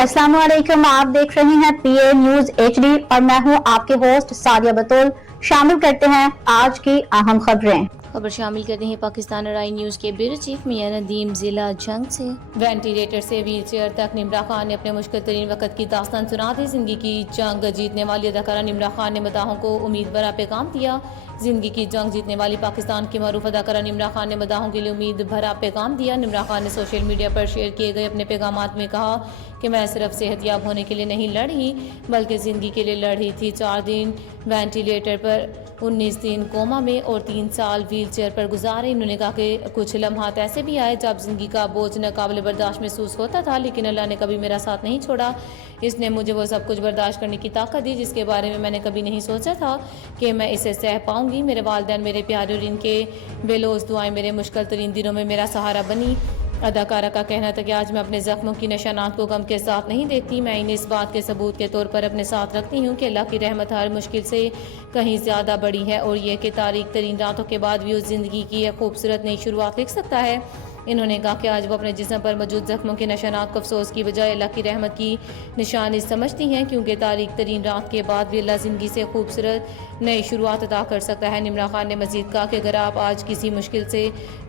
अस्सलाम वालेकुम, आप देख रहे हैं पीए न्यूज एचडी और मैं हूं आपके होस्ट सादिया बतौल। शामिल करते हैं आज की अहम खबरें। खबर शामिल करते हैं पाकिस्तान अराई न्यूज़ के ब्यूरो चीफ मियां नदीम जिला जंग से। वेंटिलेटर से व्हील चेयर तक निम्रा खान ने अपने मुश्किल तरीन वक्त की दास्तान सुना दी। जिंदगी की जंग जीतने वाली अदाकारा निम्रा खान ने मदाहों को उम्मीद भरा पैगाम दिया। जिंदगी की जंग जीतने वाली पाकिस्तान की मरूफ अदाकारा निम्रा खान ने मदाहों के लिए उम्मीद भरा पैगाम दिया। निम्रा खान ने सोशल मीडिया पर शेयर किए गए अपने पैगामात में कहा कि मैं सिर्फ सेहतयाब होने के लिए नहीं लड़ी बल्कि ज़िंदगी के लिए लड़ी थी। 4 दिन वेंटिलेटर पर, 19 दिन कोमा में और 3 साल व्हील चेयर पर गुजारे। इन्होंने कहा कि कुछ लम्हात ऐसे भी आए जब ज़िंदगी का बोझ नाकाबिल बर्दाश्त महसूस होता था, लेकिन अल्लाह ने कभी मेरा साथ नहीं छोड़ा। इसने मुझे वो सब कुछ बर्दाश्त करने की ताकत दी जिसके बारे में मैंने कभी नहीं सोचा था कि मैं इसे सह पाऊंगी। मेरे वालिदैन, मेरे प्यारे और इनके बेलोस दुआएं मेरे मुश्किल तरीन दिनों में मेरा सहारा बनी। अदाकारा का कहना था कि आज मैं अपने जख्मों की निशानात को गम के साथ नहीं देखती, मैं इन्हें इस बात के सबूत के तौर पर अपने साथ रखती हूँ कि अल्लाह की रहमत हर मुश्किल से कहीं ज़्यादा बड़ी है और यह कि तारीख तरीन रातों के बाद भी उस ज़िंदगी की एक खूबसूरत नई शुरुआत लिख सकता है। इन्होंने कहा कि आज वो अपने जिस्म पर मौजूद जख्मों के निशानात को अफसोस की बजाय अल्लाह की रहमत की निशानी समझती हैं, क्योंकि तारीख तरीन रात के बाद भी अल्लाह ज़िंदगी से खूबसूरत नई शुरुआत अदा कर सकता है। निम्रा खान ने मज़ीद कहा कि अगर आप आज किसी मुश्किल से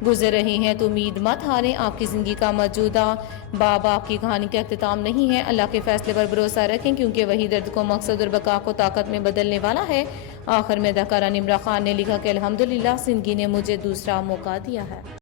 गुजर रहे हैं तो उम्मीद मत हारें। आपकी ज़िंदगी का मौजूदा बाब आपकी कहानी का अख्तिताम नहीं है। अल्लाह के फैसले पर भरोसा रखें, क्योंकि वही दर्द को मकसद और बका को ताकत में बदलने वाला है। आखिर में अदाकारा निम्रा खान ने लिखा कि अल्हम्दुलिल्लाह, ज़िंदगी ने मुझे दूसरा मौका दिया है।